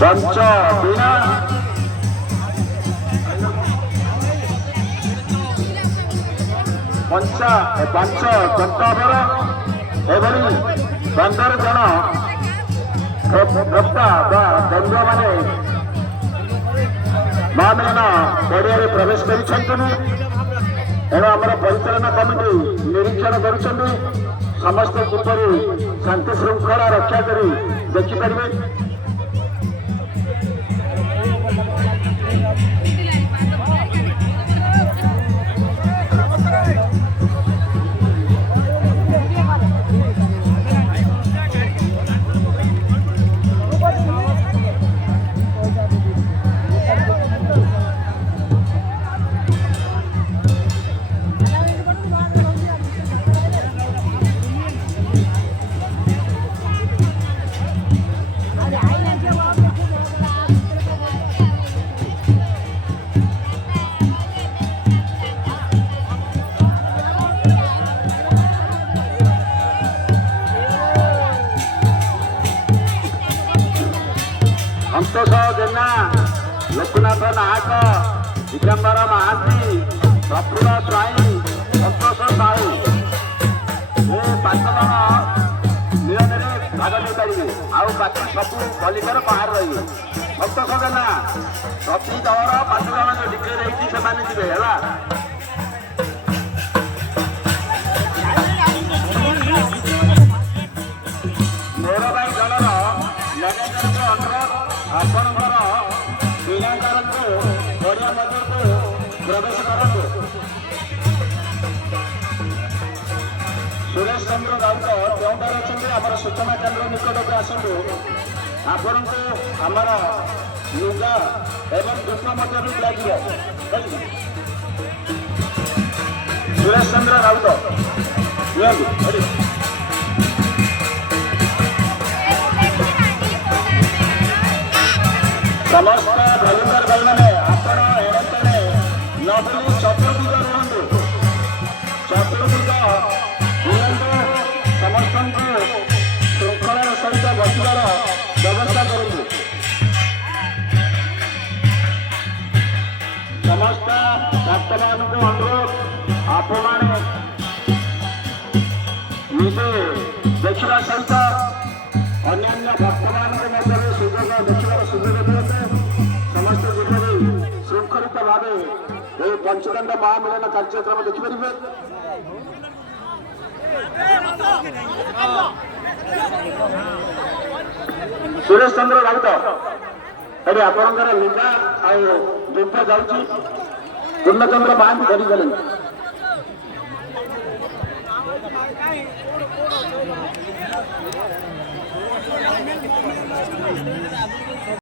पंच बीणा पंच चंपावर एभली 15 जन भक्ता बा बंधु माने महामिलन पड़िया प्रवेश कर परिचालना कमिटी निरीक्षण कर समस्त किपर शांति श्रृंखला रक्षा कर देखिपारे। संतोष जेना, लोकनाथ नायक, दिगंबर महांती, प्रफुल्ल स्वाई, संतोष साहू ये 5 जन नियम भाग नहीं पारे आउ बाकी सब कलिकार बाहर रही। संतोष जेना प्रति दलर 5 जन जो डिक्लेयर होती से है मोरबाई दलर मैनेजर अनुरोध आपणकर पिलाकार पड़िया मध्य प्रवेश करूँ। सुरेश चंद्र राउत केउटार अच्छे आम सूचना केन्द्र निकट को आसतु आपण को आमर लुगा एवं दीप भी लगे। सुरेश चंद्र राउत समस्त भलुंदर भाई मैंने आपण एड़े नबली चतुर्दिग रुहतु चतुर्दिग समस्त श्रृंखलार सहित बसबार व्यवस्था करूँ। समस्त भक्त मान को अनुरोध आपण निजे देखा सहित अन्य भक्त मान सुजोग देखार सुजोग दिए समस्त जिले श्रृंखलित भाव ये पंचदंड महामिलन कार्यक्रम देखिपारे। सुरेश चंद्र राउत ये आपंकर लुगा आप जाऊँगी पूर्णचंद्र महांती धरीगले।